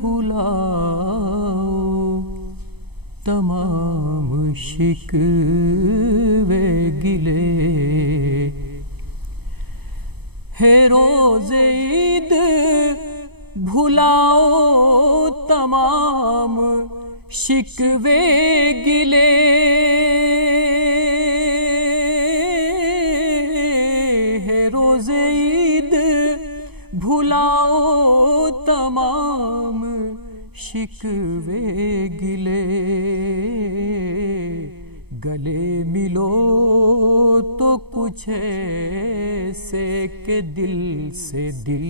بھلاؤ تمام شکوے گلے، ہے روز عید بھلاؤ تمام شکوے گلے، ہے روز عید بھلاؤ تمام شکوے گلے، گلے ملو تو کچھ ایسے کہ دل سے دل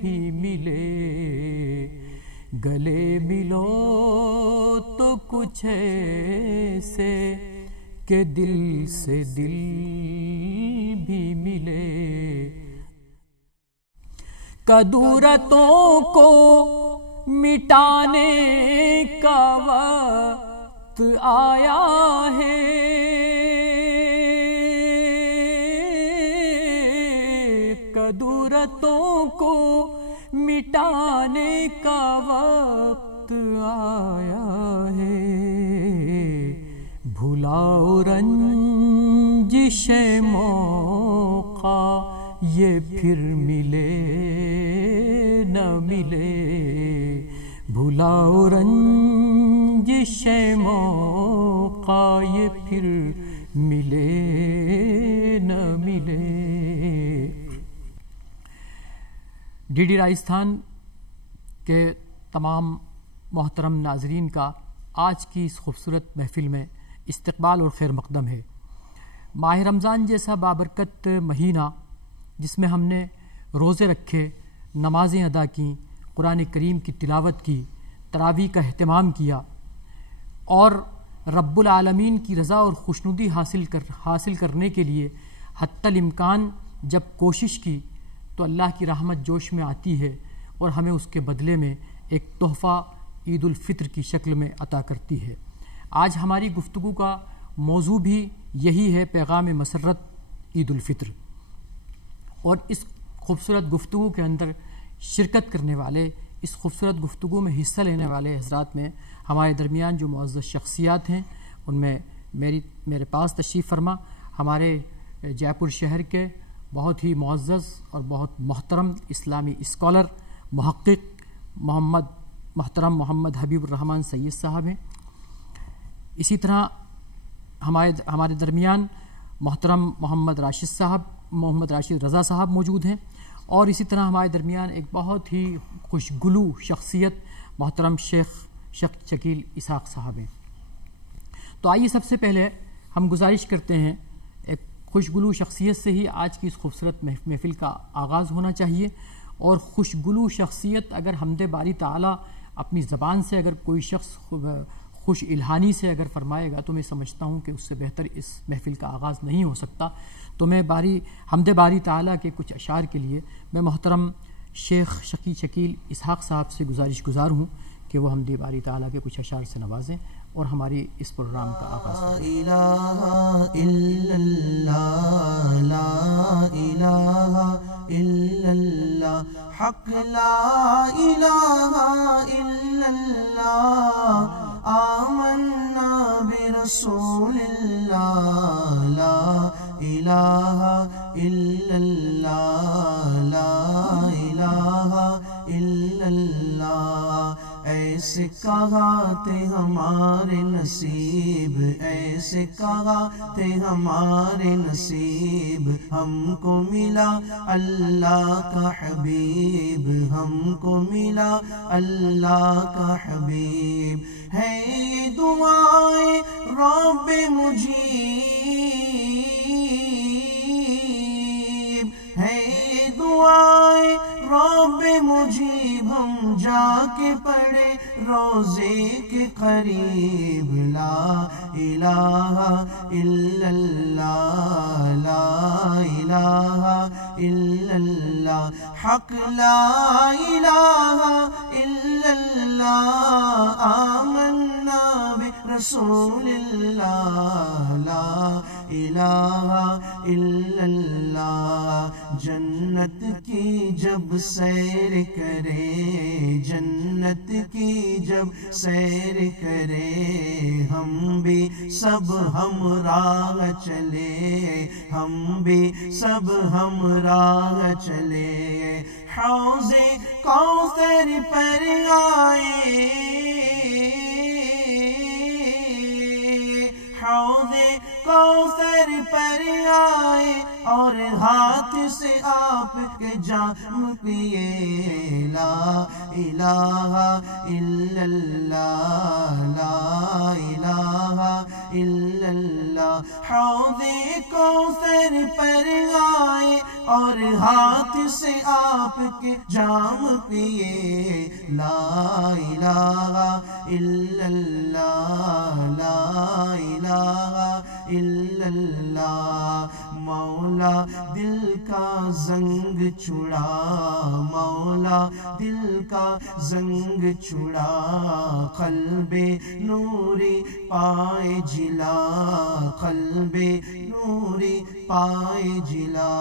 بھی ملے، گلے ملو تو کچھ ایسے کہ دل سے دل بھی ملے، کدورتوں کو مٹانے کا وقت آیا ہے، کدورتوں کو مٹانے کا وقت آیا ہے، بھلاؤ رنجش موقع یہ پھر ملے نہ ملے، بھلاؤ رنجش موقع یہ پھر ملے نہ ملے۔ ڈی ڈی راجستھان کے تمام محترم ناظرین کا آج کی اس خوبصورت محفل میں استقبال اور خیر مقدم ہے۔ ماہ رمضان جیسا بابرکت مہینہ جس میں ہم نے روزے رکھے، نمازیں ادا کیں، قرآن کریم کی تلاوت کی، تراویح کا اہتمام کیا اور رب العالمین کی رضا اور خوشنودی حاصل کرنے کے لیے حتی الامکان جب کوشش کی تو اللہ کی رحمت جوش میں آتی ہے اور ہمیں اس کے بدلے میں ایک تحفہ عید الفطر کی شکل میں عطا کرتی ہے۔ آج ہماری گفتگو کا موضوع بھی یہی ہے، پیغام مسرت عید الفطر، اور اس خوبصورت گفتگو کے اندر شرکت کرنے والے، اس خوبصورت گفتگو میں حصہ لینے والے حضرات میں ہمارے درمیان جو معزز شخصیات ہیں ان میں میرے پاس تشریف فرما ہمارے جے پور شہر کے بہت ہی معزز اور بہت محترم اسلامی اسکالر محقق محترم محمد حبیب الرحمن سید صاحب ہیں۔ اسی طرح ہمارے درمیان محترم محمد راشد رضا صاحب موجود ہیں، اور اسی طرح ہمارے درمیان ایک بہت ہی خوشگلو شخصیت محترم شیخ شکیل اسحاق صاحب ہیں۔ تو آئیے سب سے پہلے ہم گزارش کرتے ہیں، ایک خوشگلو شخصیت سے ہی آج کی اس خوبصورت محفل کا آغاز ہونا چاہیے، اور خوشگلو شخصیت اگر حمد باری تعالیٰ اپنی زبان سے اگر کوئی شخص خوش الہانی سے اگر فرمائے گا تو میں سمجھتا ہوں کہ اس سے بہتر اس محفل کا آغاز نہیں ہو سکتا۔ تو میں حمد باری تعالیٰ کے کچھ اشعار کے لیے میں محترم شیخ شکیل اسحاق صاحب سے گزارش گزار ہوں کہ وہ حمد باری تعالیٰ کے کچھ اشعار سے نوازیں اور ہماری اس پروگرام کا آغاز کریں۔ لا الہ الا اللہ، لا الہ الا اللہ، حق لا الہ الا اللہ، آمنا برسول اللہ، لا الہ الا اللہ، لا الہ الا اللہ، ایسے کہا تھے ہمارے نصیب، ایسے کہا تھے ہمارے نصیب، ہم کو ملا اللہ کا حبیب، ہم کو ملا اللہ کا حبیب، ہے یہ دعائیں رب مجیب، ہے یہ دعائیں رب مجیب، ہم جا کے پڑھے روزے کے قریب، لا الہ الا اللہ، لا الہ الا اللہ، حق لا الہ الا اللہ، آمنا برسول اللہ، لا الہ الا اللہ، جنت کی جب سیر کرے، جنت کی جب سیر کرے، ہم بھی سب ہمراہ چلے، ہم بھی سب ہمراہ چلے، حوض کوثر پر آئے، حوض کوثر پر آئے، اور ہاتھ سے آپ کے جام پیے، لا الہ الا اللہ، لا الہ الا اللہ، حوض کوثر پر آئے اور ہاتھ سے آپ کے جام پیے، لا الہ الا اللہ، لا الہ الا اللہ، مولا دل کا زنگ چھڑا، مولا دل کا زنگ چھڑا، قلب نوری پائے جلا، قلب نوری پائے جلا،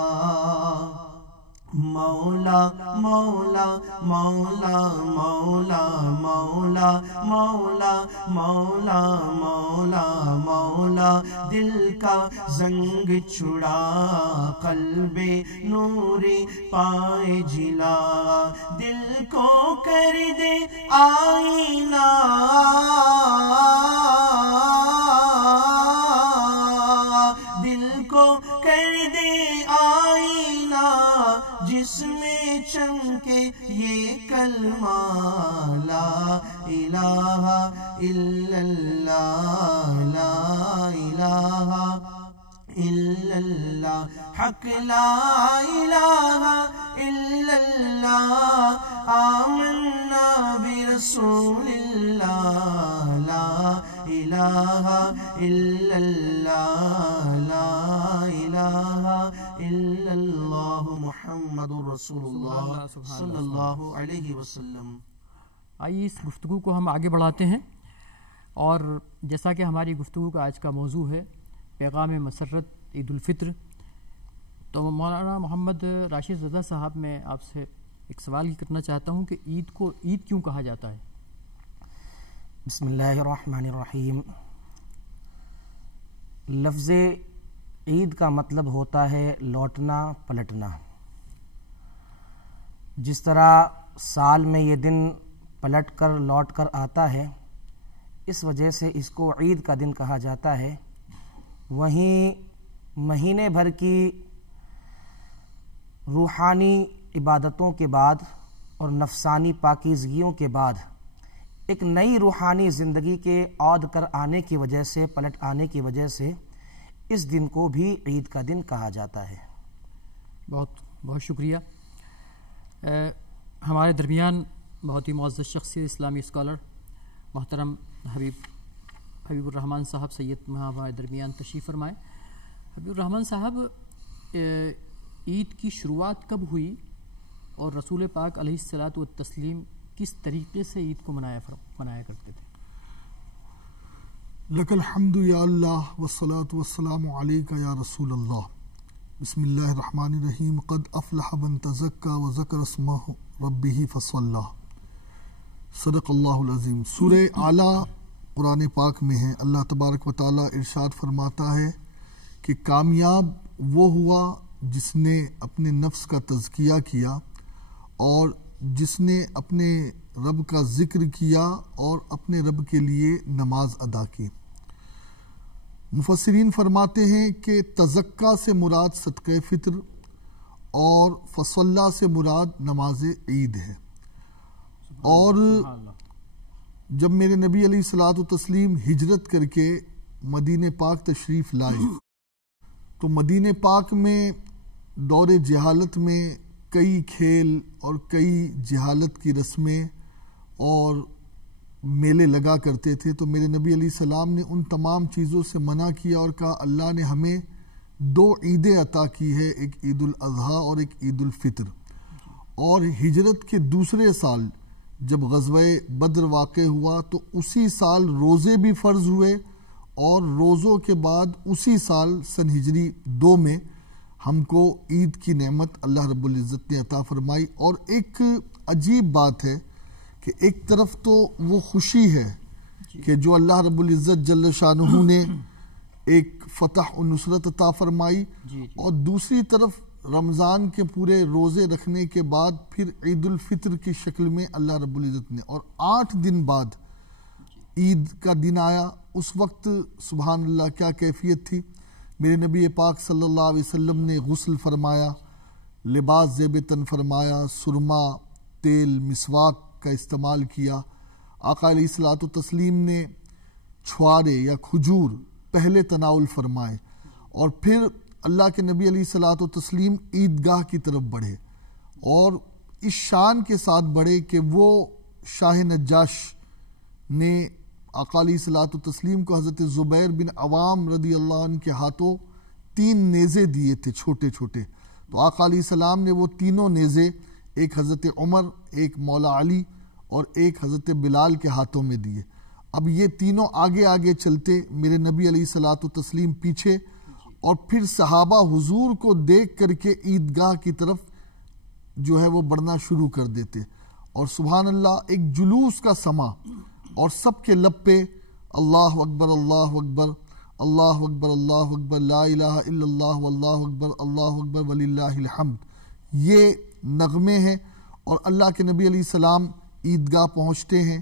مولا مولا مولا مولا مولا مولا مولا مولا مولا دل کا زنگ چھڑا، قلب نوری پائے جلا، دل کو کر دے آئینہ، دل کو کر دے آئینہ، جس میں چمکے یہ کلمہ، لا الہ الا اللہ، لا الہ الا اللہ، حق لا الہ الا اللہ، آمنا برسول اللہ، لا الہ الا اللہ، لا الہ الا اللہ، محمد رسول اللہ صلی اللہ علیہ وسلم۔ آئیے اس گفتگو کو ہم آگے بڑھاتے ہیں، اور جیسا کہ ہماری گفتگو کا آج کا موضوع ہے پیغام مسرت عید الفطر، تو مولانا محمد راشد رضا صاحب، میں آپ سے ایک سوال یہ کرنا چاہتا ہوں کہ عید کو عید کیوں کہا جاتا ہے؟ بسم اللہ الرحمن الرحیم۔ لفظ عید کا مطلب ہوتا ہے لوٹنا پلٹنا۔ جس طرح سال میں یہ دن پلٹ کر لوٹ کر آتا ہے، اس وجہ سے اس کو عید کا دن کہا جاتا ہے۔ وہیں مہینے بھر کی روحانی عبادتوں کے بعد اور نفسانی پاکیزگیوں کے بعد ایک نئی روحانی زندگی کے عود کر آنے کی وجہ سے، پلٹ آنے کی وجہ سے اس دن کو بھی عید کا دن کہا جاتا ہے۔ بہت بہت شکریہ۔ ہمارے درمیان بہت ہی معزز شخصیت، اسلامی اسکالر محترم حبیب الرحمن صاحب سید ہمارے درمیان تشریف فرمائے۔ حبیب الرحمن صاحب، عید کی شروعات کب ہوئی اور رسول پاک علیہ الصلاۃ والتسلیم کس طریقے سے عید کو منایا کرتے تھے؟ لک الحمد یا اللہ والصلاۃ والسلام علیک یا رسول اللہ۔ بسم اللہ الرحمن الرحیم۔ قد افلح من تزکا وذکر اسمہ ربہ فصلی۔ صدق اللہ العظیم۔ سورہ اعلیٰ قرآن پاک میں ہے، اللہ تبارک و تعالیٰ ارشاد فرماتا ہے کہ کامیاب وہ ہوا جس نے اپنے نفس کا تزکیہ کیا اور جس نے اپنے رب کا ذکر کیا اور اپنے رب کے لیے نماز ادا کی۔ مفسرین فرماتے ہیں کہ تزکا سے مراد صدقہ فطر اور فصلہ سے مراد نماز عید ہے۔ اور جب میرے نبی علیہ الصلاۃ والتسلیم ہجرت کر کے مدینہ پاک تشریف لائے تو مدینہ پاک میں دور جہالت میں کئی کھیل اور کئی جہالت کی رسمیں اور میلے لگا کرتے تھے، تو میرے نبی علیہ السلام نے ان تمام چیزوں سے منع کیا اور کہا اللہ نے ہمیں دو عیدیں عطا کی ہے، ایک عید الاضحیٰ اور ایک عید الفطر۔ اور ہجرت کے دوسرے سال جب غزوہ بدر واقع ہوا تو اسی سال روزے بھی فرض ہوئے، اور روزوں کے بعد اسی سال سن ہجری 2 میں ہم کو عید کی نعمت اللہ رب العزت نے عطا فرمائی. اور ایک عجیب بات ہے کہ ایک طرف تو وہ خوشی ہے کہ جو اللہ رب العزت جل شانہ نے ایک فتح و نصرت عطا فرمائی، اور دوسری طرف رمضان کے پورے روزے رکھنے کے بعد پھر عید الفطر کی شکل میں اللہ رب العزت نے، اور 8 دن بعد عید کا دن آیا. اس وقت سبحان اللہ کیا کیفیت تھی. میرے نبی پاک صلی اللہ علیہ وسلم نے غسل فرمایا، لباس زیب تن فرمایا، سرما، تیل، مسواک کا استعمال کیا. آقا علیہ الصلوۃ والتسلیم نے چھوارے یا کھجور پہلے تناول فرمائے، اور پھر اللہ کے نبی علیہ الصلوۃ والتسلیم عیدگاہ کی طرف بڑھے، اور اس شان کے ساتھ بڑھے کہ وہ شاہ نجاش نے آقا علیہ الصلوۃ والتسلیم کو حضرت زبیر بن عوام رضی اللہ عنہ کے ہاتھوں 3 نیزے دیے تھے چھوٹے چھوٹے. تو آقا علیہ السلام نے وہ تینوں نیزے ایک حضرت عمر، ایک مولا علی اور ایک حضرت بلال کے ہاتھوں میں دیے. اب یہ تینوں آگے آگے چلتے، میرے نبی علیہ الصلوۃ والتسلیم پیچھے، اور پھر صحابہ حضور کو دیکھ کر کے عیدگاہ کی طرف جو ہے وہ بڑھنا شروع کر دیتے. اور سبحان اللہ ایک جلوس کا سما، اور سب کے لب پہ اللہ اکبر اللہ اکبر اللہ اکبر اللہ اکبر لا الہ الا اللہ واللہ اکبر وللہ الحمد، یہ نغمے ہیں. اور اللہ کے نبی علیہ السلام عیدگاہ پہنچتے ہیں،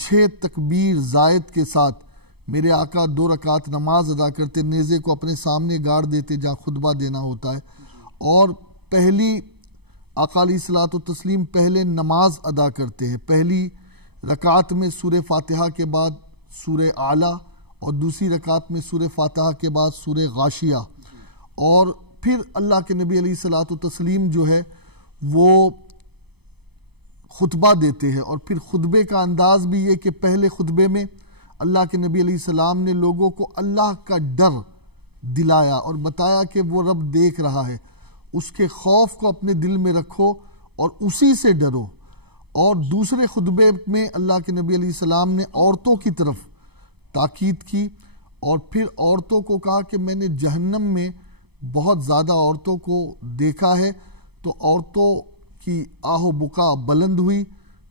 6 تکبیر زائد کے ساتھ میرے آقا 2 رکعت نماز ادا کرتے، نیزے کو اپنے سامنے گاڑ دیتے جہاں خطبہ دینا ہوتا ہے، اور پہلی آقا علیہ الصلوۃ والتسلیم پہلے نماز ادا کرتے ہیں. پہلی رکعت میں سورہ فاتحہ کے بعد سورہ اعلیٰ، اور دوسری رکعت میں سورہ فاتحہ کے بعد سورہ غاشیہ، اور پھر اللہ کے نبی علیہ الصلوۃ والتسلیم جو ہے وہ خطبہ دیتے ہیں. اور پھر خطبے کا انداز بھی یہ کہ پہلے خطبے میں اللہ کے نبی علیہ السلام نے لوگوں کو اللہ کا ڈر دلایا اور بتایا کہ وہ رب دیکھ رہا ہے، اس کے خوف کو اپنے دل میں رکھو اور اسی سے ڈرو. اور دوسرے خطبے میں اللہ کے نبی علیہ السلام نے عورتوں کی طرف تاکید کی، اور پھر عورتوں کو کہا کہ میں نے جہنم میں بہت زیادہ عورتوں کو دیکھا ہے، تو عورتوں کی آہ و بکا بلند ہوئی.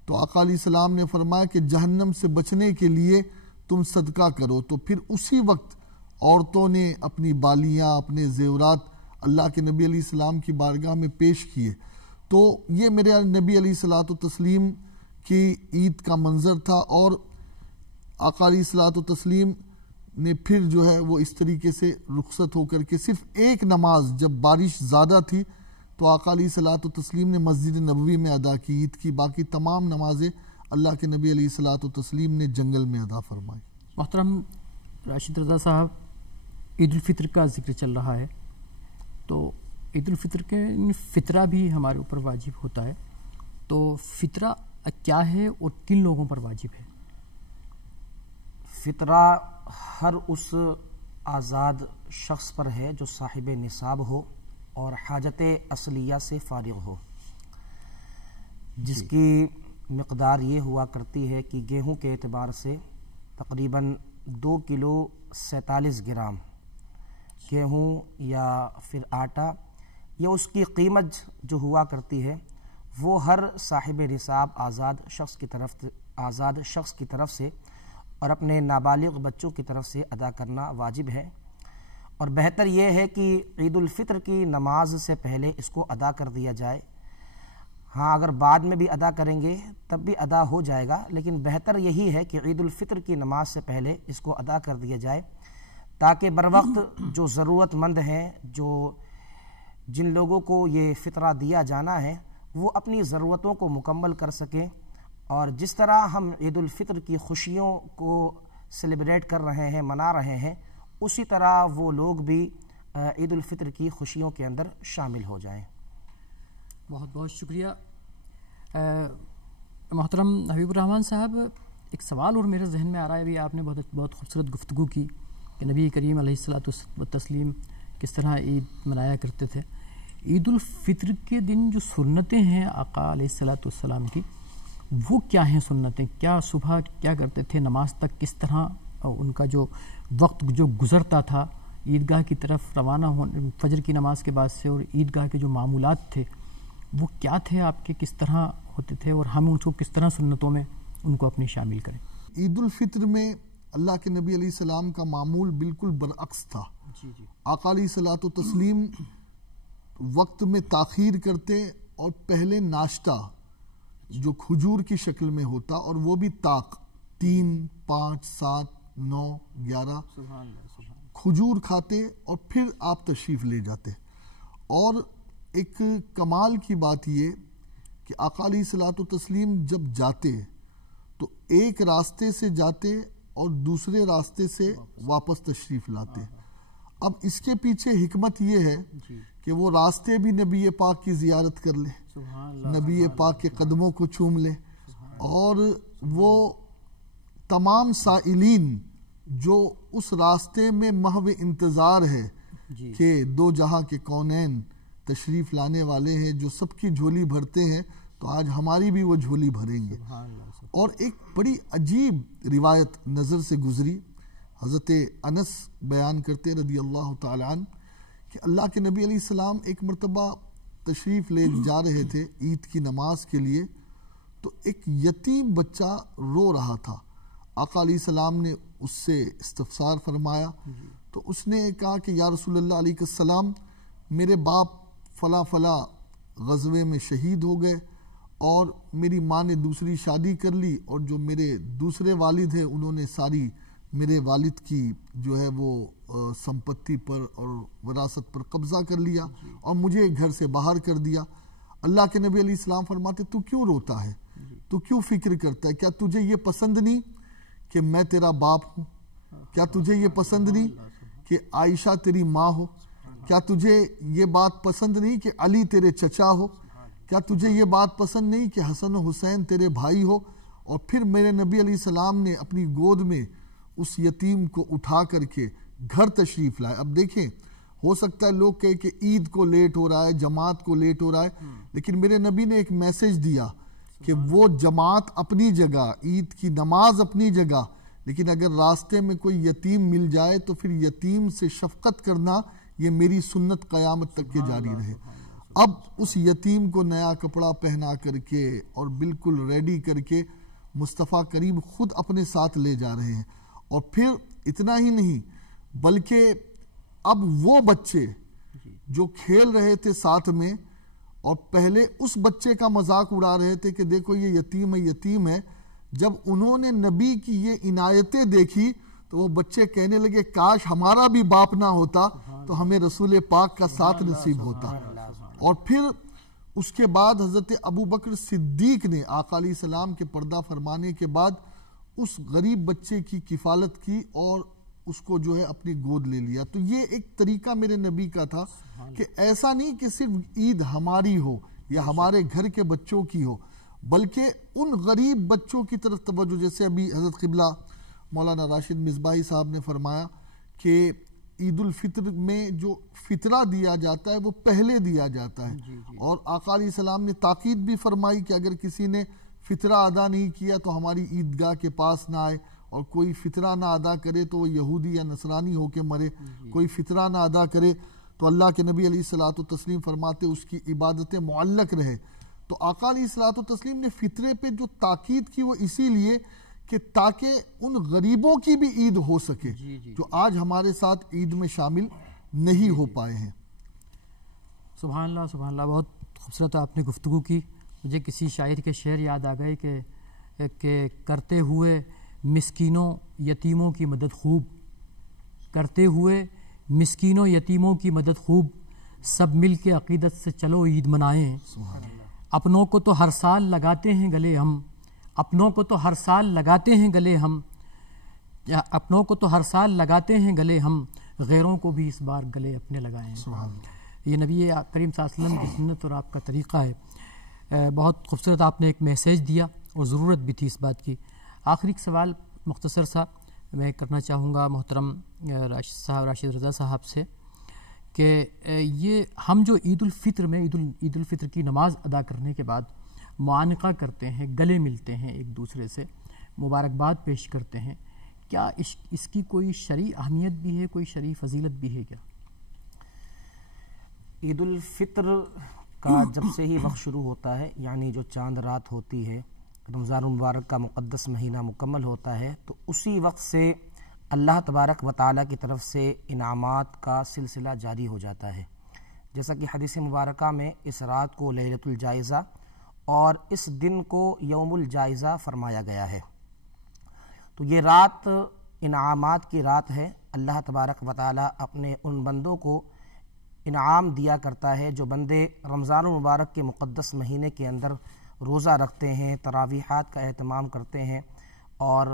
تو آقا علیہ السلام نے فرمایا کہ جہنم سے بچنے کے لیے تم صدقہ کرو. تو پھر اسی وقت عورتوں نے اپنی بالیاں، اپنے زیورات اللہ کے نبی علیہ السلام کی بارگاہ میں پیش کیے. تو یہ میرے نبی علیہ الصلوۃ والتسلیم کی عید کا منظر تھا. اور آقا علیہ الصلوۃ والتسلیم نے پھر جو ہے وہ اس طریقے سے رخصت ہو کر کے صرف ایک نماز جب بارش زیادہ تھی تو آقا علیہ الصلوۃ والتسلیم نے مسجد نبوی میں ادا کی عید کی، باقی تمام نمازیں اللہ کے نبی علیہ الصلوۃ والتسلیم نے جنگل میں ادا فرمائی. محترم راشد رضا صاحب، عید الفطر کا ذکر چل رہا ہے، تو عید الفطر کے فطرہ بھی ہمارے اوپر واجب ہوتا ہے، تو فطرہ کیا ہے اور کن لوگوں پر واجب ہے؟ فطرہ ہر اس آزاد شخص پر ہے جو صاحب نصاب ہو اور حاجت اصلیہ سے فارغ ہو، جس کی مقدار یہ ہوا کرتی ہے کہ گیہوں کے اعتبار سے تقریباً 2 کلو 47 گرام گیہوں یا پھر آٹا، یا اس کی قیمت جو ہوا کرتی ہے وہ ہر صاحب نصاب آزاد شخص کی طرف سے اور اپنے نابالغ بچوں کی طرف سے ادا کرنا واجب ہے. اور بہتر یہ ہے کہ عید الفطر کی نماز سے پہلے اس کو ادا کر دیا جائے. ہاں اگر بعد میں بھی ادا کریں گے تب بھی ادا ہو جائے گا، لیکن بہتر یہی ہے کہ عید الفطر کی نماز سے پہلے اس کو ادا کر دیا جائے، تاکہ بروقت جو ضرورت مند ہیں، جن لوگوں کو یہ فطرہ دیا جانا ہے، وہ اپنی ضرورتوں کو مکمل کر سکیں. اور جس طرح ہم عید الفطر کی خوشیوں کو سیلیبریٹ کر رہے ہیں، منا رہے ہیں، اسی طرح وہ لوگ بھی عید الفطر کی خوشیوں کے اندر شامل ہو جائیں. بہت بہت شکریہ محترم حبیب الرحمن صاحب. ایک سوال اور میرے ذہن میں آ رہا ہے، ابھی آپ نے بہت خوبصورت گفتگو کی کہ نبی کریم علیہ الصلوۃ والتسلیم کس طرح عید منایا کرتے تھے. عید الفطر کے دن جو سنتیں ہیں آقا علیہ الصلوۃ والسلام کی، وہ کیا ہیں سنتیں؟ کیا صبح کیا کرتے تھے، نماز تک کس طرح ان کا جو وقت جو گزرتا تھا، عیدگاہ کی طرف روانہ ہونے فجر کی نماز کے بعد سے، اور عیدگاہ کے جو معمولات تھے وہ کیا تھے آپ کے، کس طرح ہوتے تھے، اور ہم ان کو کس طرح سنتوں میں ان کو اپنی شامل کریں؟ عید الفطر میں اللہ کے نبی علیہ السلام کا معمول بالکل برعکس تھا. آقا علیہ الصلوۃ والتسلیم وقت میں تاخیر کرتے اور پہلے ناشتہ جو کھجور کی شکل میں ہوتا، اور وہ بھی طاق 3 5 7 9 11 کھجور کھاتے اور پھر آپ تشریف لے جاتے. اور ایک کمال کی بات یہ کہ آقا علیہ الصلوۃ والتسلیم جب جاتے تو ایک راستے سے جاتے اور دوسرے راستے سے واپس تشریف لاتے. اب اس کے پیچھے حکمت یہ ہے کہ وہ راستے بھی نبی پاک کی زیارت کر لے، نبی پاک کے قدموں کو چوم لے، اور وہ تمام سائلین جو اس راستے میں محو انتظار ہے کہ دو جہاں کے کونین تشریف لانے والے ہیں جو سب کی جھولی بھرتے ہیں، تو آج ہماری بھی وہ جھولی بھریں گے. اور ایک بڑی عجیب روایت نظر سے گزری، حضرت انس بیان کرتے رضی اللہ تعالی عنہ کہ اللہ کے نبی علیہ السلام ایک مرتبہ تشریف لے جا رہے تھے عید کی نماز کے لیے، تو ایک یتیم بچہ رو رہا تھا. آقا علیہ السلام نے اس سے استفسار فرمایا تو اس نے کہا کہ یا رسول اللہ علیہ السلام، میرے باپ فلاں فلاں غزوے میں شہید ہو گئے، اور میری ماں نے دوسری شادی کر لی، اور جو میرے دوسرے والد ہیں انہوں نے ساری میرے والد کی جو ہے وہ سمپتی پر اور وراثت پر قبضہ کر لیا اور مجھے گھر سے باہر کر دیا. اللہ کے نبی علیہ السلام فرماتے تو کیوں روتا ہے، تو کیوں فکر کرتا ہے، کیا تجھے یہ پسند نہیں کہ میں تیرا باپ ہوں؟ کیا تجھے یہ پسند نہیں کہ عائشہ تیری ماں ہو؟ کیا تجھے یہ بات پسند نہیں کہ علی تیرے چچا ہو؟ کیا تجھے یہ بات پسند نہیں کہ حسن و حسین تیرے بھائی ہو؟ اور پھر میرے نبی علیہ السلام نے اپنی گود میں اس یتیم کو اٹھا کر کے گھر تشریف لائے. اب دیکھیں، ہو سکتا ہے لوگ کہے کہ عید کو لیٹ ہو رہا ہے، جماعت کو لیٹ ہو رہا ہے، لیکن میرے نبی نے ایک میسج دیا کہ وہ جماعت اپنی جگہ، عید کی نماز اپنی جگہ، لیکن اگر راستے میں کوئی یتیم مل جائے تو پھر یتیم سے شفقت کرنا یہ میری سنت قیامت تک کے جاری رہے. اب اس یتیم کو نیا کپڑا پہنا کر کے اور بالکل ریڈی کر کے مصطفیٰ کریم خود اپنے ساتھ لے جا رہے ہیں. اور پھر اتنا ہی نہیں بلکہ اب وہ بچے جو کھیل رہے تھے ساتھ میں اور پہلے اس بچے کا مذاق اڑا رہے تھے کہ دیکھو یہ یتیم ہے، جب انہوں نے نبی کی یہ عنایتیں دیکھی تو وہ بچے کہنے لگے کاش ہمارا بھی باپ نہ ہوتا تو ہمیں رسول پاک کا ساتھ نصیب ہوتا. اور پھر اس کے بعد حضرت ابو بکر صدیق نے آقا علیہ السلام کے پردہ فرمانے کے بعد اس غریب بچے کی کفالت کی اور اس کو جو ہے اپنی گود لے لیا. تو یہ ایک طریقہ میرے نبی کا تھا کہ ایسا نہیں کہ صرف عید ہماری ہو یا ہمارے گھر کے بچوں کی ہو، بلکہ ان غریب بچوں کی طرف توجہ. جیسے ابھی حضرت قبلہ مولانا راشد مصباحی صاحب نے فرمایا کہ عید الفطر میں جو فطرہ دیا جاتا ہے وہ پہلے دیا جاتا ہے، اور آقا علیہ السلام نے تاکید بھی فرمائی کہ اگر کسی نے فطرہ ادا نہیں کیا تو ہماری عیدگاہ کے پاس نہ آئے، اور کوئی فطرہ نہ ادا کرے تو وہ یہودی یا نصرانی ہو کے مرے. کوئی فطرہ نہ ادا کرے تو اللہ کے نبی علیہ الصلوۃ والتسلیم فرماتے اس کی عبادتیں معلق رہے. تو آقا علیہ الصلوۃ والتسلیم نے فطرے پہ جو تاکید کی وہ اسی لیے کہ تاکہ ان غریبوں کی بھی عید ہو سکے جو آج ہمارے ساتھ عید میں شامل نہیں ہو پائے ہیں. سبحان اللہ سبحان اللہ، بہت خوبصورت آپ نے گفتگو کی. مجھے کسی شاعر کے شعر یاد آ گئے کہ کرتے ہوئے مسکینوں یتیموں کی مدد خوب، کرتے ہوئے مسکینوں یتیموں کی مدد خوب، سب مل کے عقیدت سے چلو عید منائیں. اپنوں کو تو ہر سال لگاتے ہیں گلے ہم، اپنوں کو تو ہر سال لگاتے ہیں گلے ہم، اپنوں کو تو ہر سال لگاتے ہیں گلے ہم، غیروں کو بھی اس بار گلے اپنے لگائیں. یہ نبی کریم صلی اللہ علیہ وسلم کی سنت اور آپ کا طریقہ ہے. بہت خوبصورت آپ نے ایک میسیج دیا اور ضرورت بھی تھی اس بات کی. آخری ایک سوال مختصر سا میں کرنا چاہوں گا محترم راشد رضا صاحب سے کہ یہ ہم جو عید الفطر میں عید الفطر کی نماز ادا کرنے کے بعد معانقہ کرتے ہیں، گلے ملتے ہیں ایک دوسرے سے، مبارکباد پیش کرتے ہیں، کیا اس کی کوئی شرعی اہمیت بھی ہے، کوئی شرعی فضیلت بھی ہے کیا؟ عید الفطر کا جب سے ہی وقت شروع ہوتا ہے، یعنی جو چاند رات ہوتی ہے، رمضان المبارک کا مقدس مہینہ مکمل ہوتا ہے، تو اسی وقت سے اللہ تبارک و تعالیٰ کی طرف سے انعامات کا سلسلہ جاری ہو جاتا ہے. جیسا کہ حدیث مبارکہ میں اس رات کو لیلۃ الجائزہ اور اس دن کو یوم الجائزہ فرمایا گیا ہے. تو یہ رات انعامات کی رات ہے. اللہ تبارک و تعالیٰ اپنے ان بندوں کو انعام دیا کرتا ہے جو بندے رمضان المبارک کے مقدس مہینے کے اندر روزہ رکھتے ہیں، تراویحات کا اہتمام کرتے ہیں اور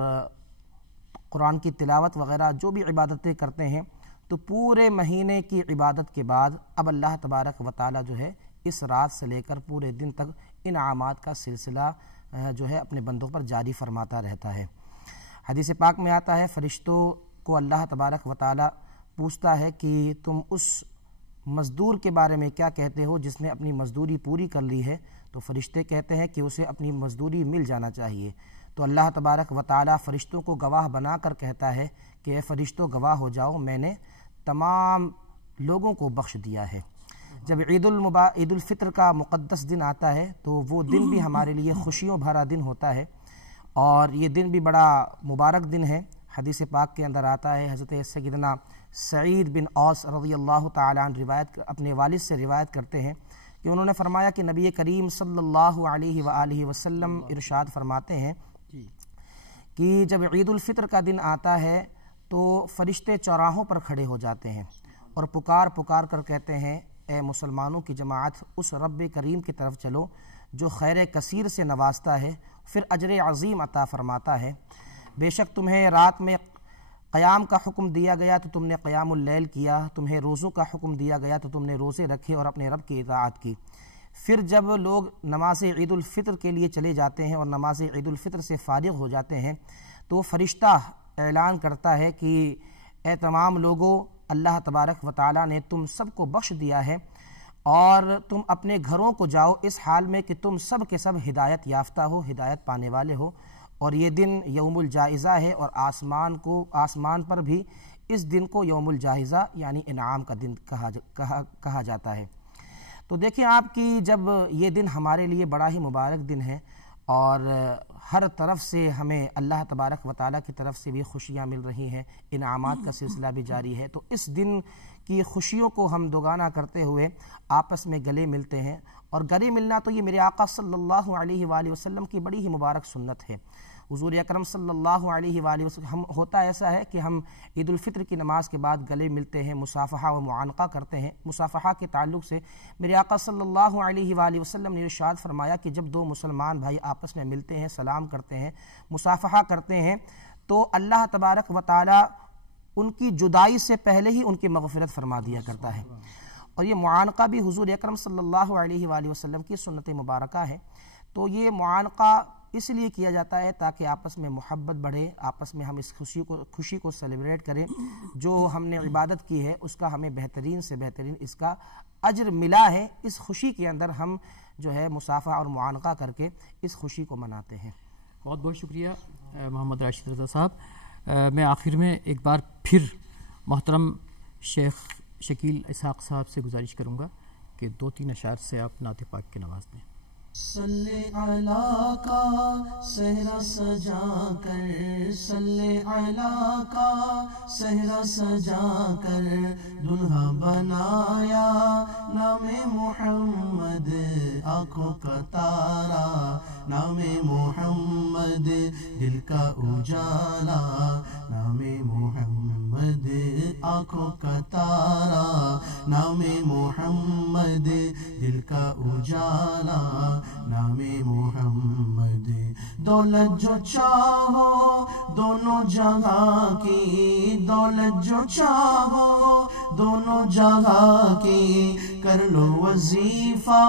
قرآن کی تلاوت وغیرہ جو بھی عبادتیں کرتے ہیں. تو پورے مہینے کی عبادت کے بعد اب اللہ تبارک و تعالیٰ جو ہے اس رات سے لے کر پورے دن تک انعامات کا سلسلہ جو ہے اپنے بندوں پر جاری فرماتا رہتا ہے. حدیث پاک میں آتا ہے فرشتوں کو اللہ تبارک و تعالیٰ پوچھتا ہے کہ تم اس مزدور کے بارے میں کیا کہتے ہو جس نے اپنی مزدوری پوری کر لی ہے؟ تو فرشتے کہتے ہیں کہ اسے اپنی مزدوری مل جانا چاہیے. تو اللہ تبارک و تعالیٰ فرشتوں کو گواہ بنا کر کہتا ہے کہ اے فرشتوں گواہ ہو جاؤ، میں نے تمام لوگوں کو بخش دیا ہے. جب عید الفطر کا مقدس دن آتا ہے تو وہ دن بھی ہمارے لیے خوشیوں بھرا دن ہوتا ہے اور یہ دن بھی بڑا مبارک دن ہے. حدیث پاک کے اندر آتا ہے، حضرت سیدنا سعید بن اوس رضی اللہ تعالیٰ عنہ اپنے والد سے روایت کرتے ہیں کہ انہوں نے فرمایا کہ نبی کریم صلی اللہ علیہ وآلہ وسلم ارشاد فرماتے ہیں کہ جب عید الفطر کا دن آتا ہے تو فرشتے چوراہوں پر کھڑے ہو جاتے ہیں اور پکار کر کہتے ہیں اے مسلمانوں کی جماعت، اس رب کریم کی طرف چلو جو خیر کثیر سے نوازتا ہے، پھر اجر عظیم عطا فرماتا ہے. بے شک تمہیں رات میں قیام کا حکم دیا گیا تو تم نے قیام اللیل کیا، تمہیں روزوں کا حکم دیا گیا تو تم نے روزے رکھے اور اپنے رب کی اطاعت کی. پھر جب لوگ نماز عید الفطر کے لیے چلے جاتے ہیں اور نماز عید الفطر سے فارغ ہو جاتے ہیں تو فرشتہ اعلان کرتا ہے کہ اے تمام لوگوں، اللہ تبارک و تعالیٰ نے تم سب کو بخش دیا ہے اور تم اپنے گھروں کو جاؤ اس حال میں کہ تم سب کے سب ہدایت یافتہ ہو، ہدایت پانے والے ہو. اور یہ دن یوم الجائزہ ہے اور آسمان پر بھی اس دن کو یوم الجائزہ یعنی انعام کا دن کہا جاتا ہے. تو دیکھیں آپ کی جب یہ دن ہمارے لیے بڑا ہی مبارک دن ہے اور ہر طرف سے ہمیں اللہ تبارک و تعالیٰ کی طرف سے بھی خوشیاں مل رہی ہیں، انعامات کا سلسلہ بھی جاری ہے، تو اس دن کی خوشیوں کو ہم دوگانا کرتے ہوئے آپس میں گلے ملتے ہیں. اور گلے ملنا تو یہ میرے آقا صلی اللہ علیہ وآلہ وسلم کی بڑی ہی مبارک سنت ہے. حضور اکرم صلی اللہ علیہ وآلہ وسلم ہوتا ایسا ہے کہ ہم عید الفطر کی نماز کے بعد گلے ملتے ہیں، مصافحہ و معانقہ کرتے ہیں. مصافحہ کے تعلق سے میرے آقا صلی اللہ علیہ وآلہ وسلم نے ارشاد فرمایا کہ جب دو مسلمان بھائی آپس میں ملتے ہیں، سلام کرتے ہیں، مصافحہ کرتے ہیں تو اللہ تبارک و تعالی ان کی جدائی سے پہلے ہی ان کی مغفرت فرما دیا کرتا ہے. اور یہ معانقہ بھی حضور اکرم صلی اللہ علیہ وآلہ وسلم کی سنت مبارکہ ہے. تو یہ معانقہ اس لیے کیا جاتا ہے تاکہ آپس میں محبت بڑھے، آپس میں ہم اس خوشی کو سیلیبریٹ کریں. جو ہم نے عبادت کی ہے اس کا ہمیں بہترین سے بہترین اس کا اجر ملا ہے. اس خوشی کے اندر ہم جو ہے مصافحہ اور معانقہ کر کے اس خوشی کو مناتے ہیں. بہت بہت شکریہ محمد راشد رضا صاحب. میں آخر میں ایک بار پھر محترم شیخ شکیل اسحاق صاحب سے گزارش کروں گا کہ 2-3 اشعار سے آپ نعت پاک کی نواز دیں. صلی علی کا صحرا سجا کر، صلی علی کا صحرا سجا کر دلہا بنایا نام محمد، آنکھوں کا تارا نام محمد، دل کا اجالا نام محمد، آنکھوں کا تارا نام محمد، دل کا اجالا نام محمد. دولت جو چاہو دونوں جگہ کی، دولت جو چاہو دونوں جگہ کی، کر لو وظیفہ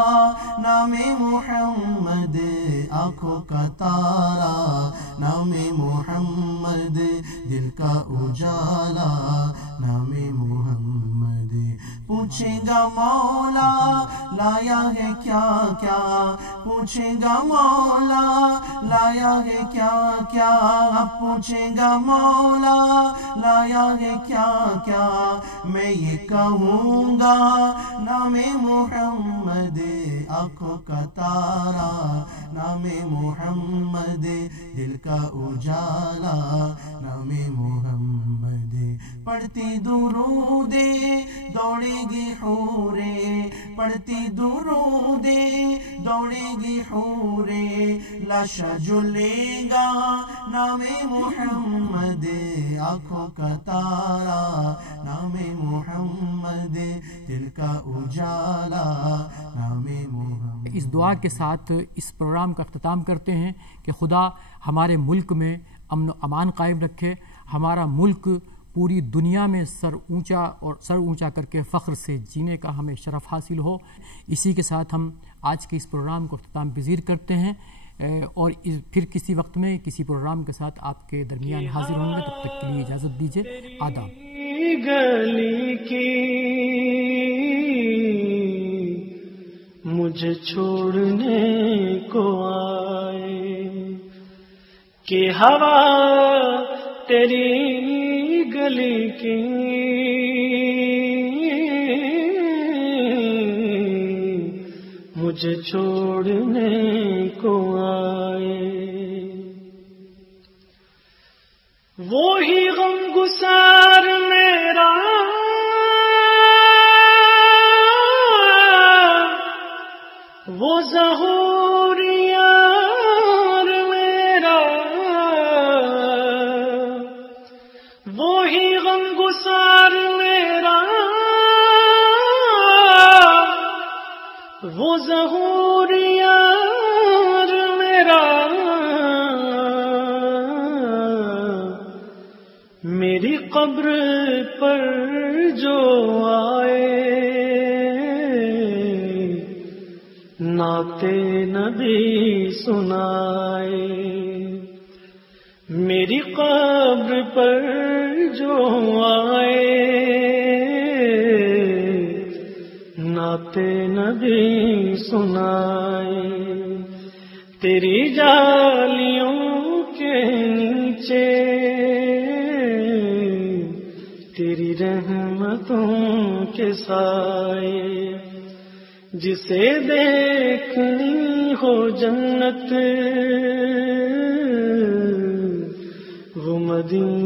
نام محمد، آنکھوں کا تارا نام محمد، دل کا اجالا نام محمد. پوچھے گا مولا لایا ہے کیا کیا، پوچھے گا مولا لایا ہے کیا کیا، پوچھے گا مولا لایا ہے کیا کیا، میں یہ کہوں گا نام محمد آنکھوں کا تارا، نام محمد دل کا اجالا، نام محمد پڑھتی درودے دوڑے گی حورے، پڑھتی درودے دوڑے گی حورے، لاشا جلے گا نام محمد آنکھوں کا تارا، نام محمد دل کا اجالا، نام محمد۔ اس دعا کے ساتھ اس پروگرام کا اختتام کرتے ہیں کہ خدا ہمارے ملک میں امن و امان قائم رکھے، ہمارا ملک پوری دنیا میں سر اونچا کر کے فخر سے جینے کا ہمیں شرف حاصل ہو۔ اسی کے ساتھ ہم آج کے اس پروگرام کو اختتام پذیر کرتے ہیں اور پھر کسی وقت میں کسی پروگرام کے ساتھ آپ کے درمیان حاضر ہوں گے، تب تک کے لیے اجازت دیجیے، آداب۔ گلی کی مجھے چھوڑنے کو آئے کہ ہوا تیری گلی کی مجھے چھوڑنے کو آئے، وہی غم گسار میرا وہ ظہور یار میرا، وہی غم گسار میرا وہ ظہور یار میرا، میری قبر پر جو آئے نعت نبی سنائے، میری قبر پر جو آئے نعت نبی سنائے، تیری جالیوں کے نیچے تیری رحمتوں کے سائے، جسے دیکھنی ہو جنت وہ مدینہ